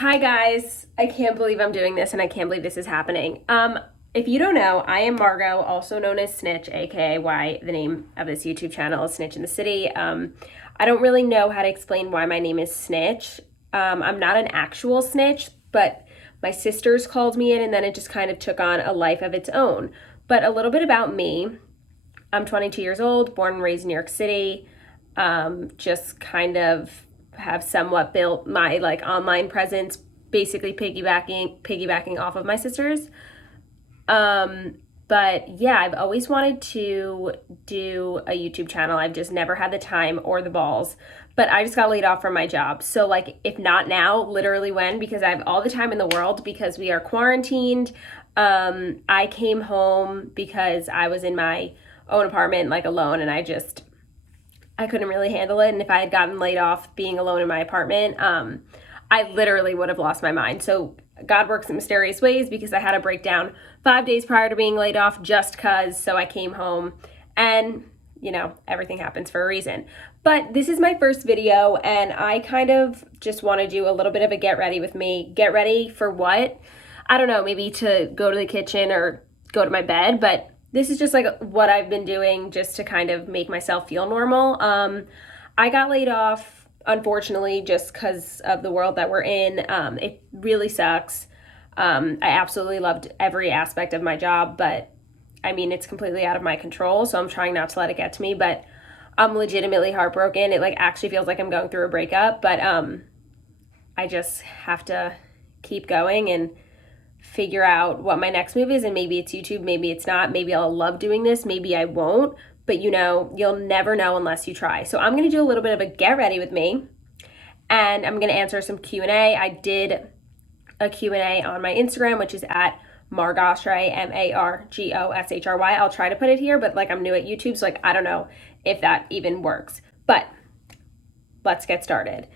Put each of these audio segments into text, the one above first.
Hi guys, I can't believe I'm doing this and I can't believe this is happening. If you don't know, I am Margo, also known as Snitch, aka why the name of this YouTube channel is Snitch in the City. I don't really know how to explain why my name is Snitch. I'm not an actual snitch, but my sisters called me it and then it just kind of took on a life of its own. But a little bit about me. I'm 22 years old, born and raised in New York City. Just kind of have somewhat built my like online presence, basically piggybacking off of my sisters. But yeah, I've always wanted to do a YouTube channel. I've just never had the time or the balls. But I just got laid off from my job. So like if not now, literally when? Because I have all the time in the world because we are quarantined. I came home because I was in my own apartment like alone and I couldn't really handle it. And if I had gotten laid off being alone in my apartment, I literally would have lost my mind. So God works in mysterious ways because I had a breakdown 5 days prior to being laid off just cause. So I came home and, everything happens for a reason. But this is my first video and I kind of just want to do a little bit of a get ready with me. Get ready for what? I don't know, maybe to go to the kitchen or go to my bed, but this is just like what I've been doing just to kind of make myself feel normal. I got laid off, unfortunately, just because of the world that we're in. It really sucks. I absolutely loved every aspect of my job, but I mean, it's completely out of my control. So I'm trying not to let it get to me, but I'm legitimately heartbroken. It like actually feels like I'm going through a breakup, but I just have to keep going and figure out what my next move is, and maybe it's YouTube, maybe it's not, maybe I'll love doing this, maybe I won't, but you'll never know unless you try. So I'm going to do a little bit of a get ready with me, and I'm going to answer some Q&A. I did a Q&A on my Instagram, which is at Margo Oshry, Margoshry. I'll try to put it here, but like I'm new at YouTube, so like I don't know if that even works, but let's get started.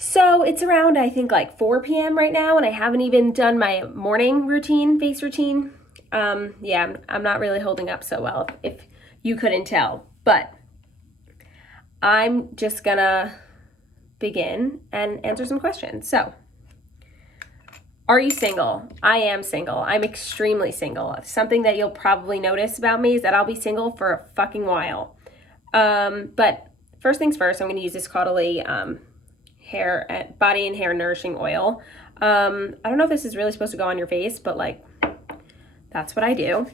So it's around, I think, like 4 p.m. right now, and I haven't even done my morning routine, face routine. Yeah, I'm not really holding up so well, if you couldn't tell. But I'm just gonna begin and answer some questions. So, are you single? I am single. I'm extremely single. Something that you'll probably notice about me is that I'll be single for a fucking while. But first things first, I'm gonna use this Caudalie body and hair nourishing oil. I don't know if this is really supposed to go on your face, but like that's what I do.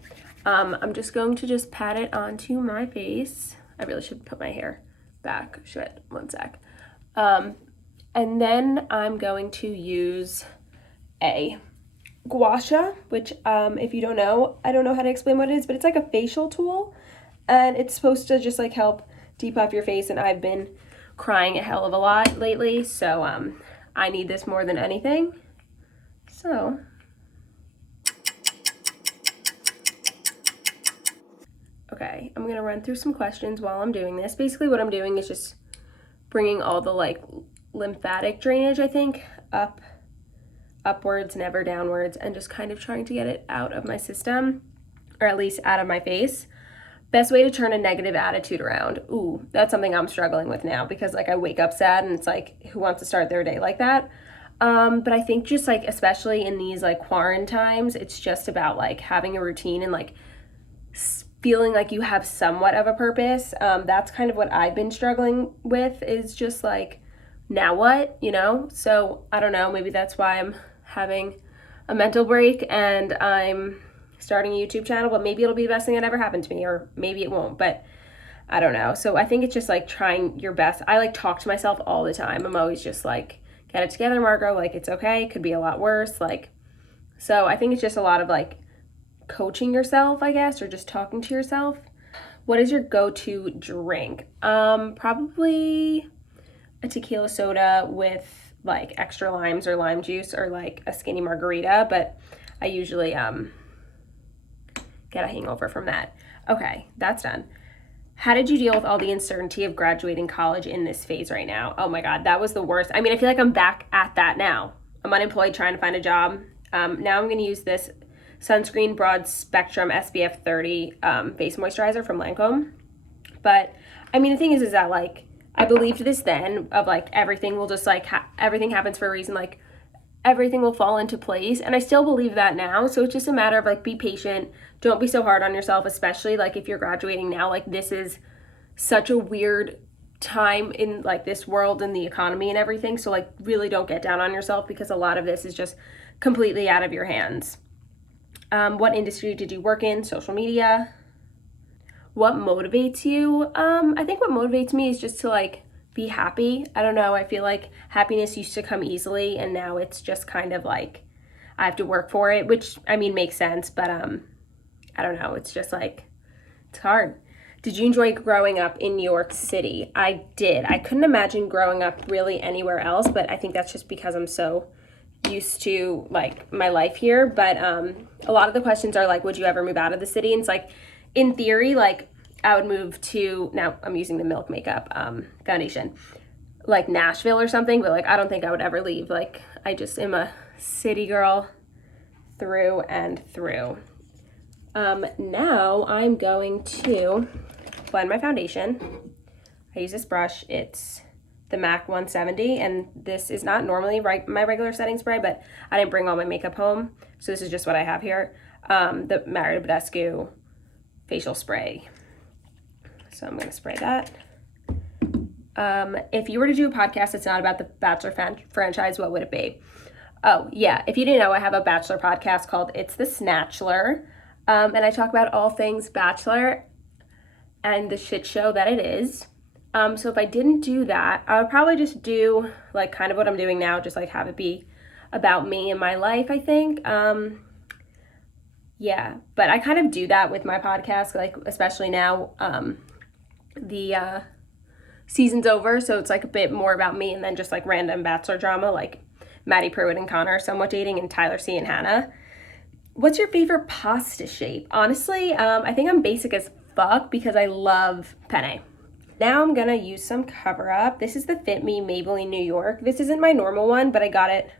I'm just going to just pat it onto my face. I really should put my hair back. Shit, one sec. And then I'm going to use a gua sha, which if you don't know, I don't know how to explain what it is, but it's like a facial tool and it's supposed to just like help depuff your face, and I've been crying a hell of a lot lately, so I need this more than anything. So okay, I'm gonna run through some questions while I'm doing this. Basically what I'm doing is just bringing all the like lymphatic drainage, I think, upwards, never downwards, and just kind of trying to get it out of my system, or at least out of my face. Best way to turn a negative attitude around. Ooh, that's something I'm struggling with now because like I wake up sad and it's like, who wants to start their day like that? But I think just like, especially in these like quarantine times, it's just about like having a routine and like feeling like you have somewhat of a purpose. That's kind of what I've been struggling with, is just like, now what, So I don't know, maybe that's why I'm having a mental break and I'm starting a YouTube channel, but maybe it'll be the best thing that ever happened to me, or maybe it won't, but I don't know. So I think it's just like trying your best. I like talk to myself all the time. I'm always just like, get it together, Margo, like it's okay, could be a lot worse, like, so I think it's just a lot of like coaching yourself, I guess, or just talking to yourself. What is your go-to drink? Probably a tequila soda with like extra limes or lime juice, or like a skinny margarita, but I usually get a hangover from that. Okay, that's done. How did you deal with all the uncertainty of graduating college in this phase right now? Oh my God, that was the worst. I mean, I feel like I'm back at that now. I'm unemployed trying to find a job. Now I'm gonna use this sunscreen broad spectrum SPF 30 face moisturizer from Lancome. But I mean, the thing is that like, I believed this then of like everything will just like, everything happens for a reason. Like everything will fall into place. And I still believe that now. So it's just a matter of like, be patient. Don't be so hard on yourself, especially like if you're graduating now. Like, this is such a weird time in like this world and the economy and everything. So like, really don't get down on yourself, because a lot of this is just completely out of your hands. What industry did you work in? Social media. What motivates you? I think what motivates me is just to like be happy. I don't know. I feel like happiness used to come easily, and now it's just kind of like I have to work for it, which I mean makes sense, but I don't know. It's just like, it's hard. Did you enjoy growing up in New York City? I did. I couldn't imagine growing up really anywhere else, but I think that's just because I'm so used to like my life here. But a lot of the questions are like, would you ever move out of the city? And it's like, in theory, like I would move to, now I'm using the Milk Makeup foundation, like Nashville or something, but like I don't think I would ever leave. Like, I just am a city girl through and through. Now I'm going to blend my foundation. I use this brush. It's the MAC 170, and this is not normally my regular setting spray, but I didn't bring all my makeup home, so this is just what I have here. The Mario Badescu facial spray. So I'm going to spray that. If you were to do a podcast that's not about the Bachelor franchise, what would it be? Oh, yeah. If you didn't know, I have a Bachelor podcast called It's the Snatchler. And I talk about all things Bachelor and the shit show that it is. So if I didn't do that, I would probably just do like kind of what I'm doing now, just like have it be about me and my life, I think. Yeah, but I kind of do that with my podcast, like especially now the season's over, so it's like a bit more about me, and then just like random Bachelor drama, like Maddie Pruitt and Connor somewhat dating, and Tyler C and Hannah. What's your favorite pasta shape? Honestly, I think I'm basic as fuck because I love penne. Now I'm gonna use some Cover Up. This is the Fit Me Maybelline New York. This isn't my normal one, but I got it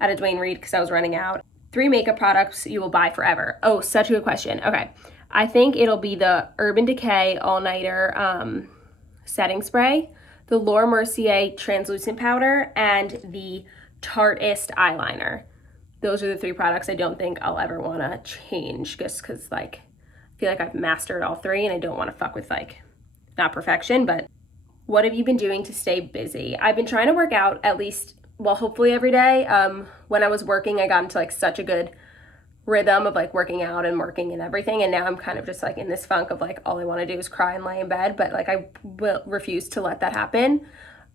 at a Dwayne Reed because I was running out. 3 makeup products you will buy forever. Oh, such a good question. Okay, I think it'll be the Urban Decay All Nighter setting spray, the Laura Mercier translucent powder, and the Tarteist eyeliner. Those are the 3 products I don't think I'll ever want to change, just because like I feel like I've mastered all 3 and I don't want to fuck with like, not perfection, but what have you been doing to stay busy? I've been trying to work out at least, well, hopefully every day. When I was working, I got into like such a good rhythm of like working out and working and everything, and now I'm kind of just like in this funk of like all I want to do is cry and lay in bed, but like I will refuse to let that happen.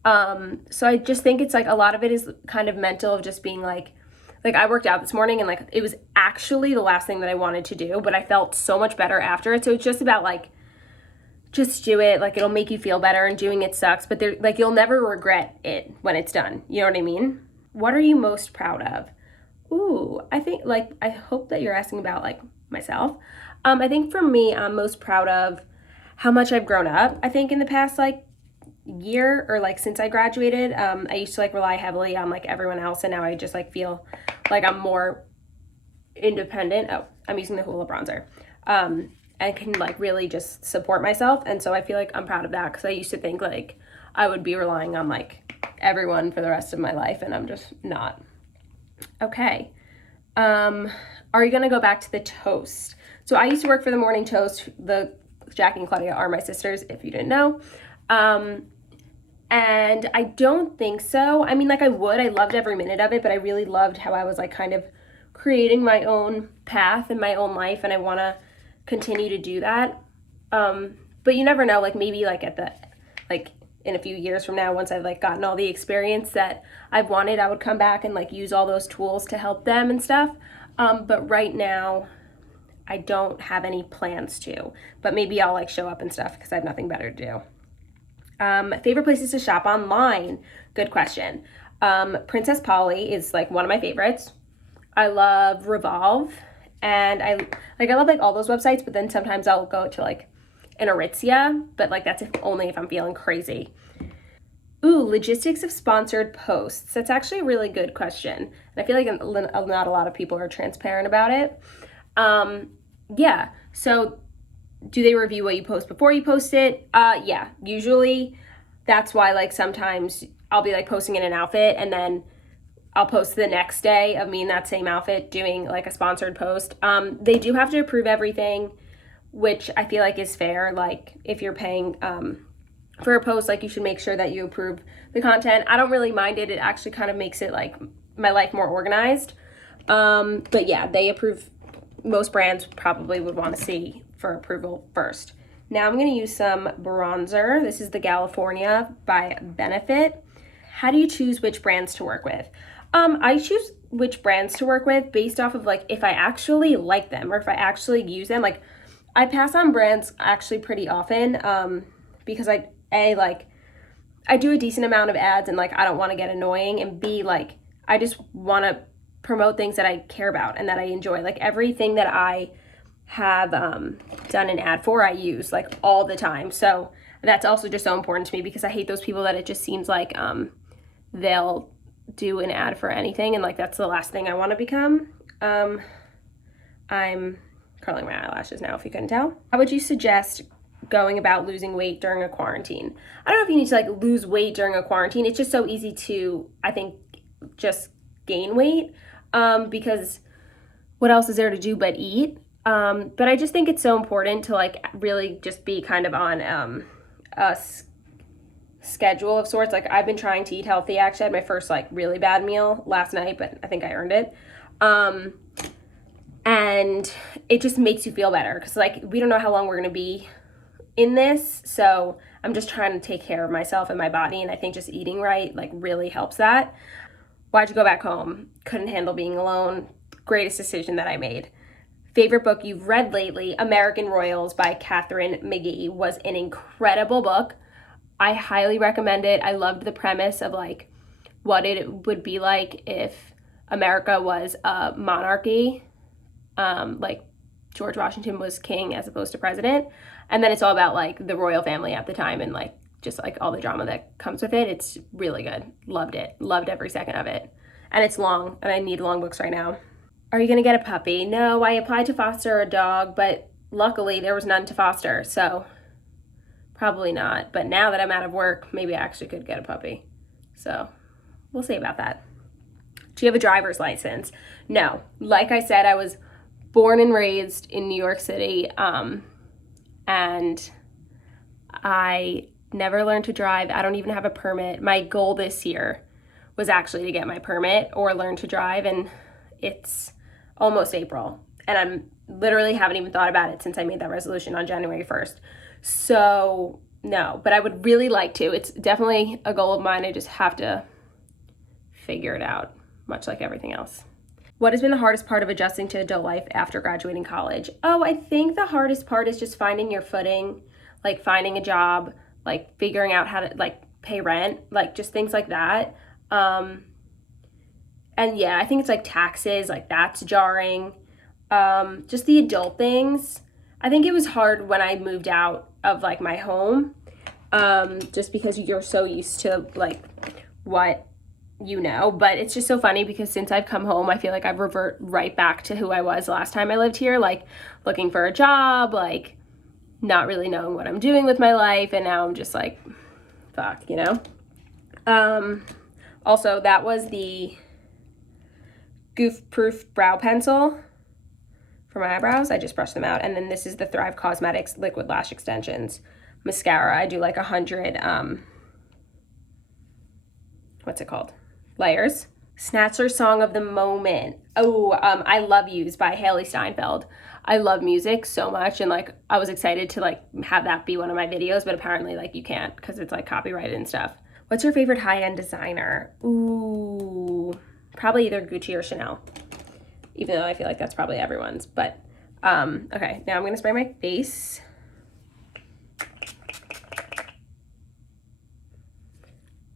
So I just think it's like a lot of it is kind of mental, of just being like I worked out this morning and like it was actually the last thing that I wanted to do, but I felt so much better after it. So it's just about like, just do it. Like, it'll make you feel better, and doing it sucks, but there, like, you'll never regret it when it's done. You know what I mean? What are you most proud of? Ooh, I think like, I hope that you're asking about like myself. I think for me, I'm most proud of how much I've grown up. I think in the past like year, or like since I graduated, I used to like rely heavily on like everyone else, and now I just like feel like I'm more independent. Oh, I'm using the Hoola bronzer. And can like really just support myself, and so I feel like I'm proud of that, because I used to think like I would be relying on like everyone for the rest of my life, and I'm just not. Okay, are you gonna go back to the toast? So I used to work for the Morning Toast. The Jackie and Claudia are my sisters, if you didn't know. And I don't think so. I mean, like I loved every minute of it, but I really loved how I was like kind of creating my own path in my own life, and I want to continue to do that. But you never know, like maybe like in a few years from now, once I've like gotten all the experience that I've wanted, I would come back and like use all those tools to help them and stuff. But right now I don't have any plans to, but maybe I'll like show up and stuff because I have nothing better to do. Favorite places to shop online? Good question. Princess Polly is like one of my favorites. I love Revolve, and I love like all those websites, but then sometimes I'll go to like an Aritzia, but like that's only if I'm feeling crazy. Ooh, logistics of sponsored posts. That's actually a really good question. And I feel like not a lot of people are transparent about it. Yeah, so do they review what you post before you post it? Yeah, usually that's why like sometimes I'll be like posting in an outfit, and then I'll post the next day of me in that same outfit doing like a sponsored post. They do have to approve everything, which I feel like is fair. Like if you're paying for a post, like you should make sure that you approve the content. I don't really mind it. It actually kind of makes it like my life more organized. But yeah, they approve. Most brands probably would want to see for approval first. Now I'm going to use some bronzer. This is the California by Benefit. How do you choose which brands to work with? I choose which brands to work with based off of like if I actually like them or if I actually use them. Like I pass on brands actually pretty often because I do a decent amount of ads and like I don't want to get annoying, and B, like I just want to promote things that I care about and that I enjoy. Like everything that I have done an ad for, I use like all the time. So that's also just so important to me because I hate those people that it just seems like they'll do an ad for anything, and like that's the last thing I want to become. I'm curling my eyelashes now if you couldn't tell. How would you suggest going about losing weight during a quarantine? I don't know if you need to like lose weight during a quarantine. It's just so easy to, I think, just gain weight because what else is there to do but eat? But I just think it's so important to like really just be kind of on a schedule of sorts. Like I've been trying to eat healthy. Actually, I had my first like really bad meal last night, but I think I earned it. And it just makes you feel better because like we don't know how long we're going to be in this. So I'm just trying to take care of myself and my body. And I think just eating right like really helps that. Why'd you go back home? Couldn't handle being alone. Greatest decision that I made. Favorite book you've read lately? American Royals by Catherine McGee was an incredible book. I highly recommend it. I loved the premise of like what it would be like if America was a monarchy, like George Washington was king as opposed to president. And then it's all about like the royal family at the time and like just like all the drama that comes with it. It's really good. Loved it. Loved every second of it. And it's long, and I need long books right now. Are you gonna get a puppy? No, I applied to foster a dog, but luckily there was none to foster, so probably not. But now that I'm out of work, maybe I actually could get a puppy. So we'll see about that. Do you have a driver's license? No. Like I said, I was born and raised in New York City, and I never learned to drive. I don't even have a permit. My goal this year was actually to get my permit or learn to drive, and it's almost April, and I'm literally haven't even thought about it since I made that resolution on January 1st. So no, but I would really like to. It's definitely a goal of mine. I just have to figure it out, much like everything else. What has been the hardest part of adjusting to adult life after graduating college? Oh, I think the hardest part is just finding your footing, like finding a job, like figuring out how to like pay rent, like just things like that. And yeah, I think it's like taxes, like that's jarring. Just the adult things. I think it was hard when I moved out of like my home, just because you're so used to like what you know. But it's just so funny because since I've come home, I feel like I've revert right back to who I was last time I lived here, like looking for a job, like not really knowing what I'm doing with my life. And now I'm just like, fuck, you know? Also, that was the Goof Proof brow pencil for my eyebrows. I just brushed them out. And then this is the Thrive Cosmetics liquid lash extensions mascara. I do like 100 what's it called, layers. Snatcher song of the moment. I Love Yous by Haley Steinfeld. I love music so much, and like I was excited to like have that be one of my videos, but apparently like you can't because it's like copyrighted and stuff. What's your favorite high-end designer? Ooh, probably either Gucci or Chanel, even though I feel like that's probably everyone's. But okay, now I'm gonna spray my face.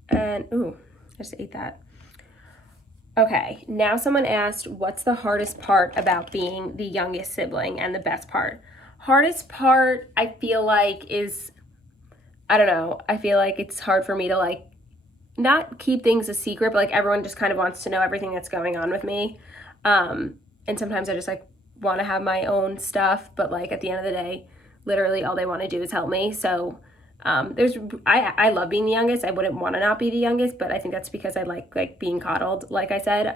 And ooh, I just ate that. Okay, now someone asked, what's the hardest part about being the youngest sibling and the best part? Hardest part, I feel like is, I don't know, I feel like it's hard for me to like not keep things a secret, but like everyone just kind of wants to know everything that's going on with me. And sometimes I just like want to have my own stuff, but like at the end of the day, literally all they want to do is help me. So I love being the youngest. I wouldn't want to not be the youngest, but I think that's because I like being coddled, like I said.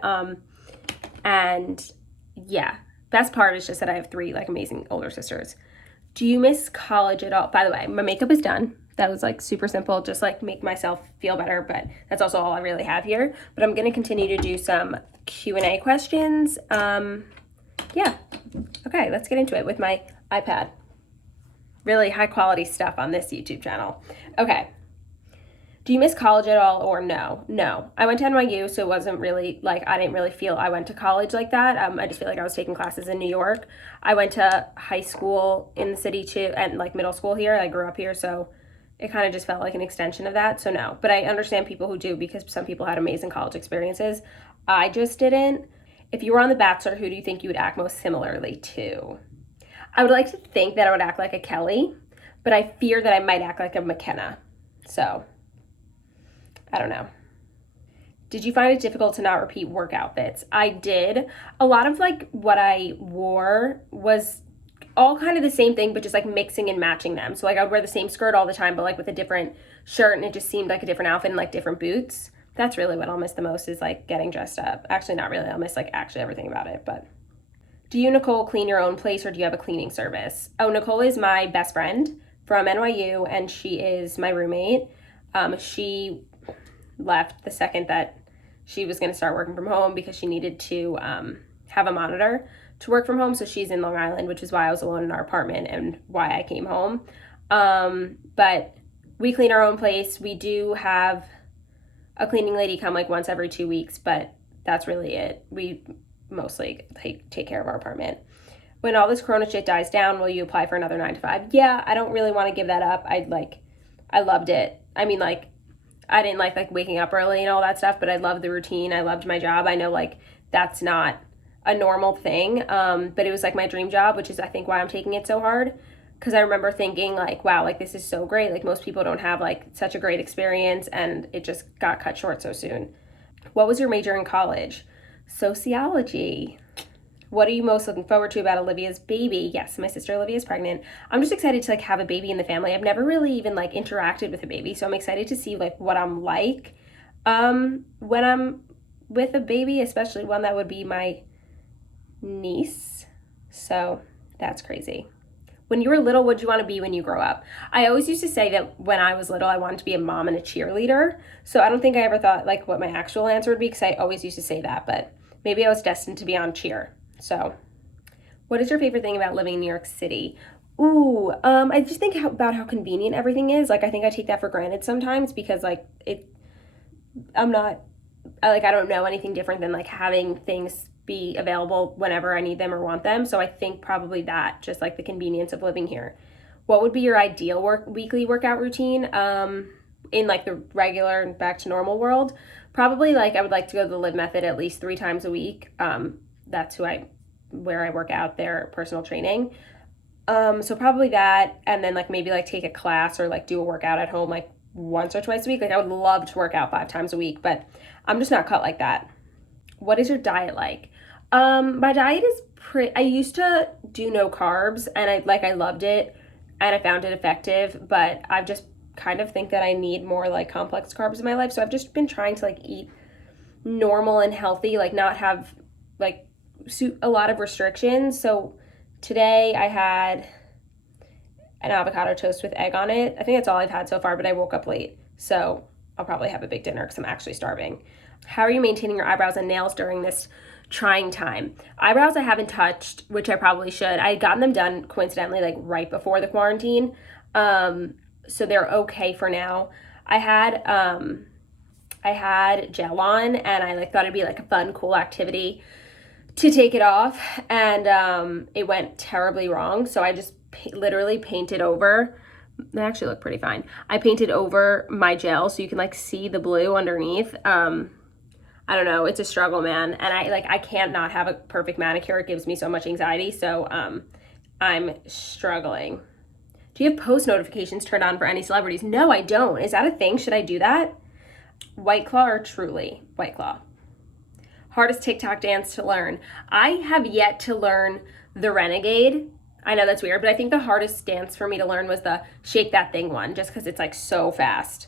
And yeah, best part is just that I have 3 like amazing older sisters. Do you miss college at all? By the way, my makeup is done. That was like super simple, just like make myself feel better, but that's also all I really have here. But I'm going to continue to do some Q&A questions. Yeah. Okay, let's get into it with my iPad. Really high quality stuff on this YouTube channel. Okay. Do you miss college at all or no? No. I went to NYU, so it wasn't really like, I didn't really feel I went to college like that. I just feel like I was taking classes in New York. I went to high school in the city too, and like middle school here. I grew up here, so it kind of just felt like an extension of that. So no, but I understand people who do, because some people had amazing college experiences. I just didn't. If you were on The Bachelor, who do you think you would act most similarly to? I would like to think that I would act like a Kelly, but I fear that I might act like a McKenna. So I don't know. Did you find it difficult to not repeat work outfits? I did. A lot of like what I wore was all kind of the same thing, but just like mixing and matching them. So like I would wear the same skirt all the time, but like with a different shirt, and it just seemed like a different outfit and like different boots. That's really what I'll miss the most, is like getting dressed up. Actually, not really. I'll miss like actually everything about it. But do you, Nicole, clean your own place, or do you have a cleaning service? Oh, Nicole is my best friend from NYU, and she is my roommate. She left the second that she was going to start working from home because she needed to have a monitor to work from home. So she's in Long Island, which is why I was alone in our apartment and why I came home. But we clean our own place. We do have a cleaning lady come like once every 2 weeks, but that's really it. We mostly take care of our apartment. When all this Corona shit dies down, will you apply for another 9 to 5? Yeah, I don't really want to give that up. I loved it. I mean, like, I didn't like waking up early and all that stuff, but I loved the routine. I loved my job. I know like that's not a normal thing, but it was like my dream job, which is I think why I'm taking it so hard. Because I remember thinking like, wow, like this is so great. Like most people don't have like such a great experience, and it just got cut short so soon. What was your major in college? Sociology. What are you most looking forward to about Olivia's baby? Yes, my sister Olivia is pregnant. I'm just excited to like have a baby in the family. I've never really even like interacted with a baby, so I'm excited to see like what I'm like when I'm with a baby, especially one that would be my niece. So that's crazy. When you were little, what did you want to be when you grow up? I always used to say that when I was little, I wanted to be a mom and a cheerleader. So I don't think I ever thought like what my actual answer would be, because I always used to say that, but maybe I was destined to be on cheer. So what is your favorite thing about living in New York City? Ooh, I just think about how convenient everything is. Like, I think I take that for granted sometimes, because like I don't know anything different than like having things be available whenever I need them or want them. So I think probably that, just like the convenience of living here. What would be your ideal weekly workout routine in like the regular and back to normal world? Probably like I would like to go to the Live Method at least 3 times a week. That's where I work out, their personal training. So probably that, and then like maybe like take a class or like do a workout at home like once or twice a week. Like I would love to work out 5 times a week, but I'm just not cut like that. What is your diet like? My diet is I used to do no carbs, and I loved it and I found it effective, but I've just kind of think that I need more like complex carbs in my life. So I've just been trying to like eat normal and healthy, like not have like a lot of restrictions. So today I had an avocado toast with egg on it. I think that's all I've had so far, but I woke up late, so I'll probably have a big dinner because I'm actually starving. How are you maintaining your eyebrows and nails during this trying time? Eyebrows I haven't touched, which I probably should. I had gotten them done coincidentally like right before the quarantine, so they're okay for now. I had gel on, and I like thought it'd be like a fun, cool activity to take it off, and it went terribly wrong. So I just literally painted over. They actually look pretty fine. I painted over my gel so you can like see the blue underneath. I don't know, it's a struggle, man. And I can't not have a perfect manicure. It gives me so much anxiety. So I'm struggling. Do you have post notifications turned on for any celebrities? No, I don't. Is that a thing? Should I do that? White Claw or Truly? White Claw. Hardest TikTok dance to learn. I have yet to learn the Renegade. I know that's weird, but I think the hardest dance for me to learn was the Shake That Thing one, just because it's like so fast.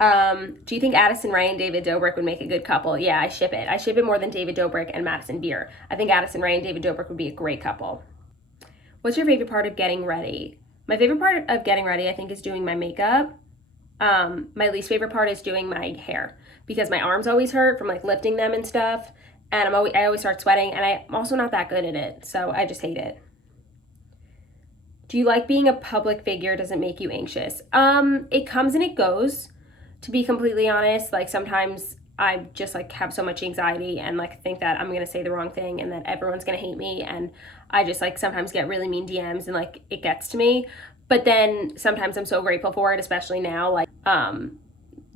Do you think Addison Rae and David Dobrik would make a good couple? Yeah, I ship it. I ship it more than David Dobrik and Madison Beer. I think Addison Rae and David Dobrik would be a great couple. What's your favorite part of getting ready? My favorite part of getting ready, I think, is doing my makeup. My least favorite part is doing my hair because my arms always hurt from like lifting them and stuff, and I always start sweating, and I'm also not that good at it, so I just hate it. Do you like being a public figure? Does it make you anxious? It comes and it goes, to be completely honest. Like sometimes I just like have so much anxiety and like think that I'm gonna say the wrong thing and that everyone's gonna hate me, and I just like sometimes get really mean DMs and like it gets to me. But then sometimes I'm so grateful for it, especially now. Like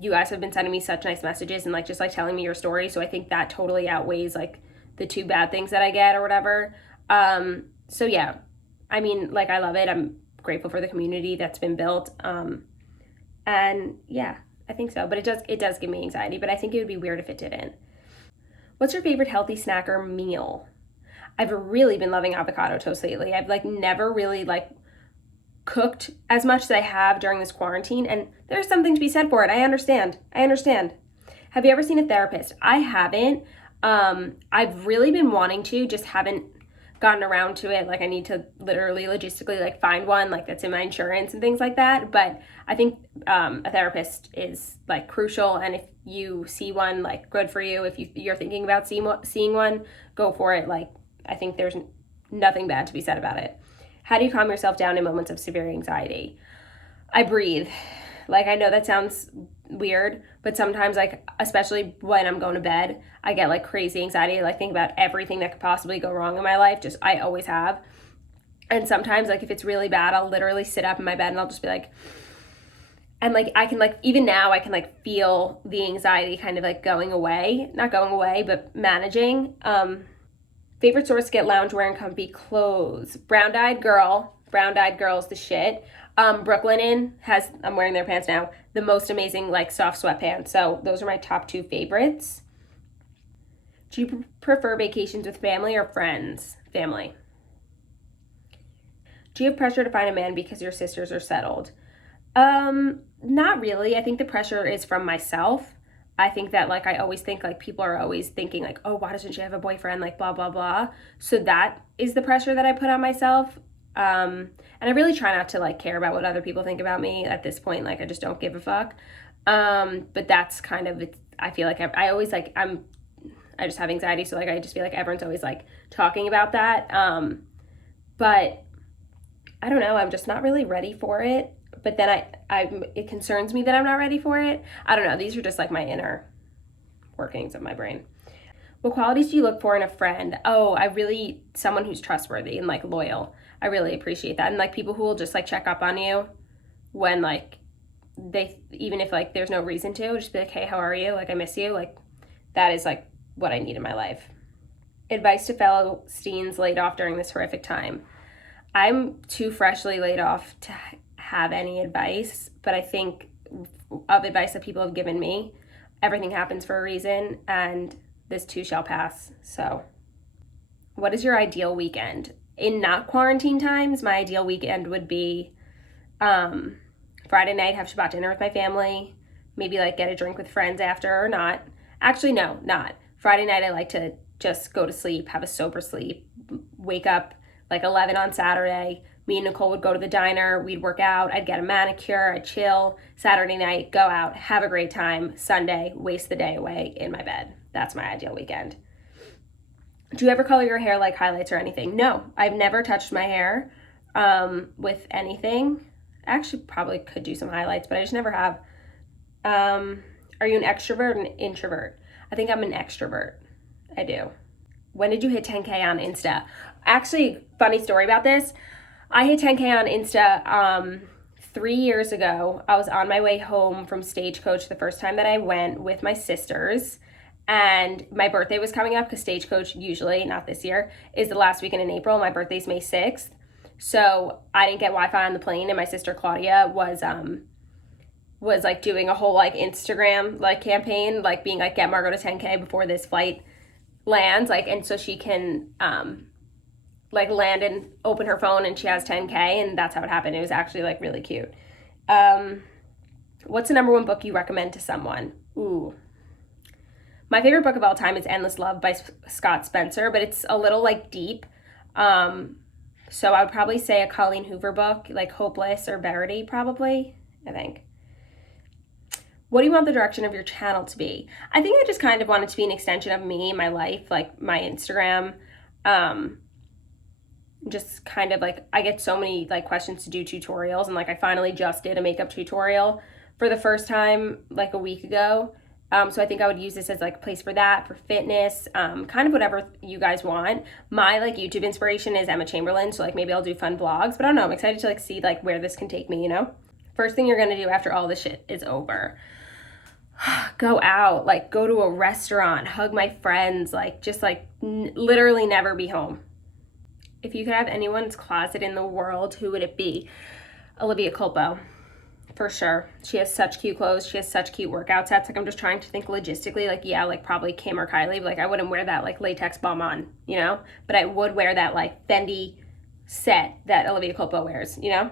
you guys have been sending me such nice messages and like just like telling me your story, so I think that totally outweighs like the two bad things that I get or whatever. So yeah, I mean, like I love it. I'm grateful for the community that's been built. And yeah, I think so. But it does give me anxiety, but I think it would be weird if it didn't. What's your favorite healthy snack or meal? I've really been loving avocado toast lately. I've like never really like cooked as much as I have during this quarantine, and there's something to be said for it. I understand. Have you ever seen a therapist? I haven't. I've really been wanting to, just haven't gotten around to it. Like I need to literally logistically like find one like that's in my insurance and things like that. But I think a therapist is like crucial, and if you see one, like good for you. If you're thinking about seeing one, go for it. Like I think there's nothing bad to be said about it. How do you calm yourself down in moments of severe anxiety? I breathe. Like I know that sounds weird, but sometimes like especially when I'm going to bed, I get like crazy anxiety, like think about everything that could possibly go wrong in my life. Just I always have. And sometimes like if it's really bad, I'll literally sit up in my bed and I'll just be like, and like I can like even now I can like feel the anxiety kind of like going away, not going away, but managing. Favorite source to get loungewear and comfy clothes? Brown Eyed Girl. Brown Eyed Girl's the shit. Brooklinen has, I'm wearing their pants now, the most amazing like soft sweatpants. So those are my top two favorites. Do you prefer vacations with family or friends? Family. Do you have pressure to find a man because your sisters are settled? Not really. I think the pressure is from myself. I think that like I always think like people are always thinking like, oh, why doesn't she have a boyfriend? Like blah, blah, blah. So that is the pressure that I put on myself. And I really try not to like care about what other people think about me at this point. Like I just don't give a fuck. But that's kind of, I feel like I always like, I just have anxiety. So like, I just feel like everyone's always like talking about that. But I don't know. I'm just not really ready for it. But then it concerns me that I'm not ready for it. I don't know. These are just like my inner workings of my brain. What qualities do you look for in a friend? Oh, someone who's trustworthy and like loyal. I really appreciate that. And like people who will just like check up on you when like even if like there's no reason to, just be like, hey, how are you? Like I miss you. Like that is like what I need in my life. Advice to fellow Steens laid off during this horrific time. I'm too freshly laid off to have any advice, but I think of advice that people have given me, everything happens for a reason, and this too shall pass. So what is your ideal weekend? In not quarantine times, my ideal weekend would be Friday night, have Shabbat dinner with my family, maybe like get a drink with friends after, or not. Actually, no, not. Friday night, I like to just go to sleep, have a sober sleep, wake up like 11 on Saturday. Me and Nicole would go to the diner, we'd work out, I'd get a manicure, I'd chill. Saturday night, go out, have a great time. Sunday, waste the day away in my bed. That's my ideal weekend. Do you ever color your hair like highlights or anything? No, I've never touched my hair with anything. Actually, probably could do some highlights, but I just never have. Are you an extrovert or an introvert? I think I'm an extrovert. I do. When did you hit 10K on Insta? Actually, funny story about this. I hit 10K on Insta 3 years ago. I was on my way home from Stagecoach the first time that I went with my sisters, and my birthday was coming up because Stagecoach usually, not this year, is the last weekend in April. My birthday's May 6th. So I didn't get Wi-Fi on the plane, and my sister Claudia was like doing a whole like Instagram like campaign, like being like, get Margo to 10K before this flight lands, like, and so she can like Landon opened her phone and she has 10K, and that's how it happened. It was actually like really cute. What's the number one book you recommend to someone? Ooh. My favorite book of all time is Endless Love by Scott Spencer, but it's a little like deep. So I would probably say a Colleen Hoover book, like Hopeless or Verity, probably, I think. What do you want the direction of your channel to be? I think I just kind of want it to be an extension of me, my life, like my Instagram. Just kind of like, I get so many like questions to do tutorials, and like I finally just did a makeup tutorial for the first time like a week ago. So I think I would use this as like a place for that, for fitness, kind of whatever you guys want. My like YouTube inspiration is Emma Chamberlain, so like maybe I'll do fun vlogs, but I don't know, I'm excited to like see like where this can take me, you know? First thing you're gonna do after all this shit is over. Go out, like go to a restaurant, hug my friends, like just like literally never be home. If you could have anyone's closet in the world, who would it be? Olivia Culpo. For sure. She has such cute clothes. She has such cute workout sets. Like, I'm just trying to think logistically. Like, yeah, like probably Kim or Kylie. But, like, I wouldn't wear that, like, latex bomb on, you know? But I would wear that, like, Fendi set that Olivia Culpo wears, you know?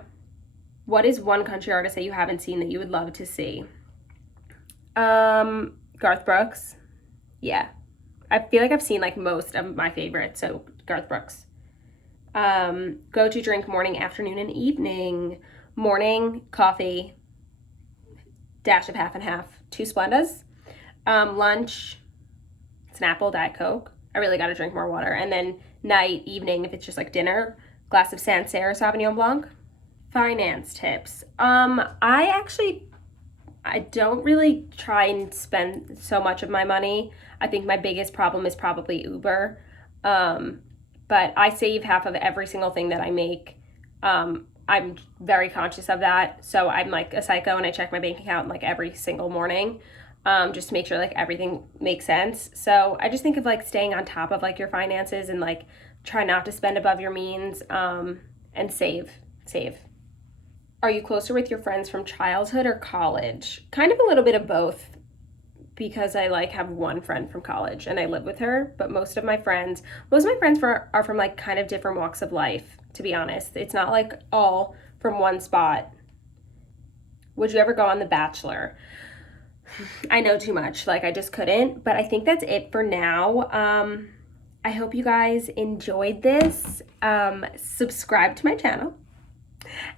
What is one country artist that you haven't seen that you would love to see? Garth Brooks. Yeah. I feel like I've seen, like, most of my favorites. So, Garth Brooks. Go to drink morning, afternoon, and evening. Morning, coffee, dash of half and half, 2 Splendas. Lunch, it's an apple, Diet Coke. I really got to drink more water. And then night, evening, if it's just like dinner, glass of Sancerre Sauvignon Blanc. Finance tips. I don't really try and spend so much of my money. I think my biggest problem is probably Uber. But I save half of every single thing that I make. I'm very conscious of that. So I'm like a psycho, and I check my bank account like every single morning, just to make sure like everything makes sense. So I just think of like staying on top of like your finances and like try not to spend above your means, and save. Are you closer with your friends from childhood or college? Kind of a little bit of both, because I like have one friend from college and I live with her, but most of my friends are from like kind of different walks of life, to be honest. It's not like all from one spot. Would you ever go on The Bachelor? I know too much, like I just couldn't, but I think that's it for now. I hope you guys enjoyed this. Subscribe to my channel.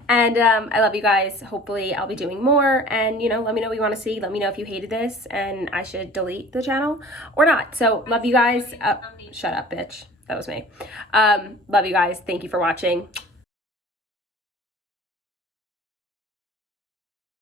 And I love you guys. Hopefully I'll be doing more, and you know, let me know what you want to see. Let me know if you hated this and I should delete the channel or not. So love you guys. Shut up, bitch. That was me. Love you guys. Thank you for watching.